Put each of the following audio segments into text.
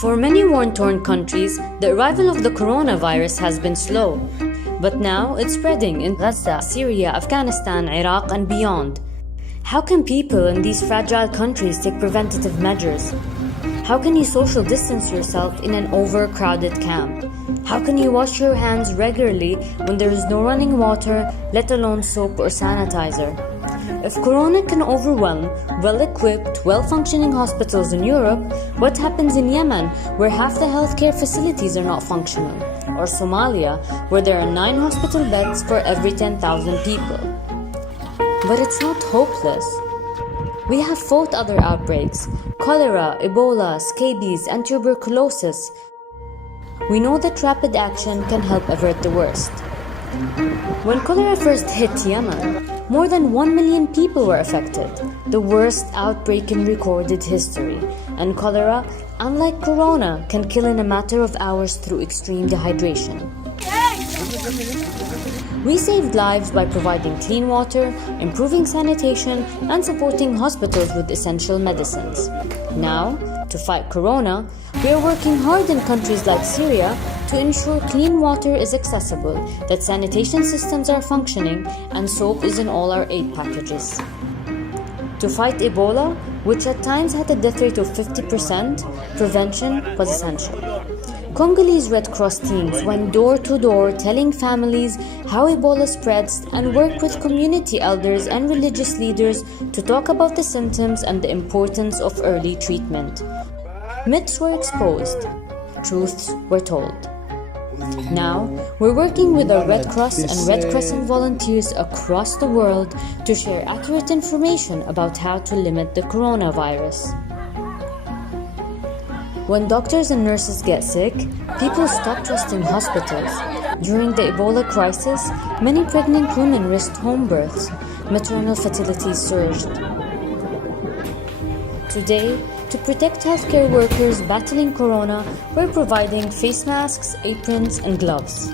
For many war-torn countries, the arrival of the coronavirus has been slow. But now it's spreading in Gaza, Syria, Afghanistan, Iraq, and beyond. How can people in these fragile countries take preventative measures? How can you social distance yourself in an overcrowded camp? How can you wash your hands regularly when there is no running water, let alone soap or sanitizer? If Corona can overwhelm well-equipped, well-functioning hospitals in Europe, what happens in Yemen, where half the healthcare facilities are not functional? Or Somalia, where there are 9 hospital beds for every 10,000 people? But it's not hopeless. We have fought other outbreaks: cholera, Ebola, scabies, and tuberculosis. We know that rapid action can help avert the worst. When cholera first hit Yemen, more than 1 million people were affected, the worst outbreak in recorded history. And cholera, unlike corona, can kill in a matter of hours through extreme dehydration. We saved lives by providing clean water, improving sanitation, and supporting hospitals with essential medicines. Now, to fight corona, we are working hard in countries like Syria to ensure clean water is accessible, that sanitation systems are functioning, and soap is in all our aid packages. To fight Ebola, which at times had a death rate of 50%, prevention was essential. Congolese Red Cross teams went door to door telling families how Ebola spreads and worked with community elders and religious leaders to talk about the symptoms and the importance of early treatment. Myths were exposed, truths were told. Now, we're working with our Red Cross and Red Crescent volunteers across the world to share accurate information about how to limit the coronavirus. When doctors and nurses get sick, people stop trusting hospitals. During the Ebola crisis, many pregnant women risked home births. Maternal fertility surged. Today, to protect healthcare workers battling corona, we're providing face masks, aprons, and gloves.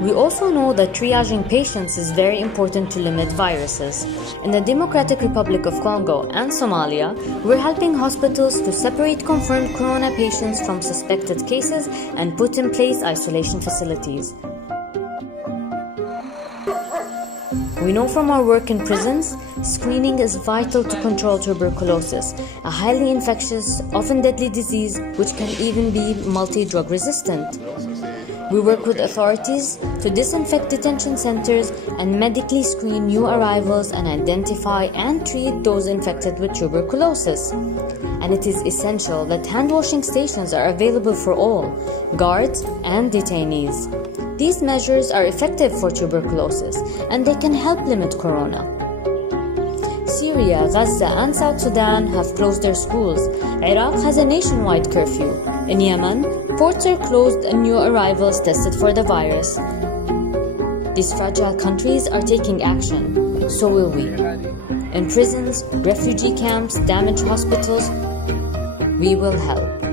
We also know that triaging patients is very important to limit viruses. In the Democratic Republic of Congo and Somalia, we're helping hospitals to separate confirmed corona patients from suspected cases and put in place isolation facilities. We know from our work in prisons, screening is vital to control tuberculosis, a highly infectious, often deadly disease which can even be multi-drug resistant. We work with authorities to disinfect detention centers and medically screen new arrivals and identify and treat those infected with tuberculosis. And it is essential that hand-washing stations are available for all, guards and detainees. These measures are effective for tuberculosis and they can help limit corona. Syria, Gaza, and South Sudan have closed their schools. Iraq has a nationwide curfew. In Yemen, ports are closed and new arrivals tested for the virus. These fragile countries are taking action. So will we. In prisons, refugee camps, damaged hospitals, we will help.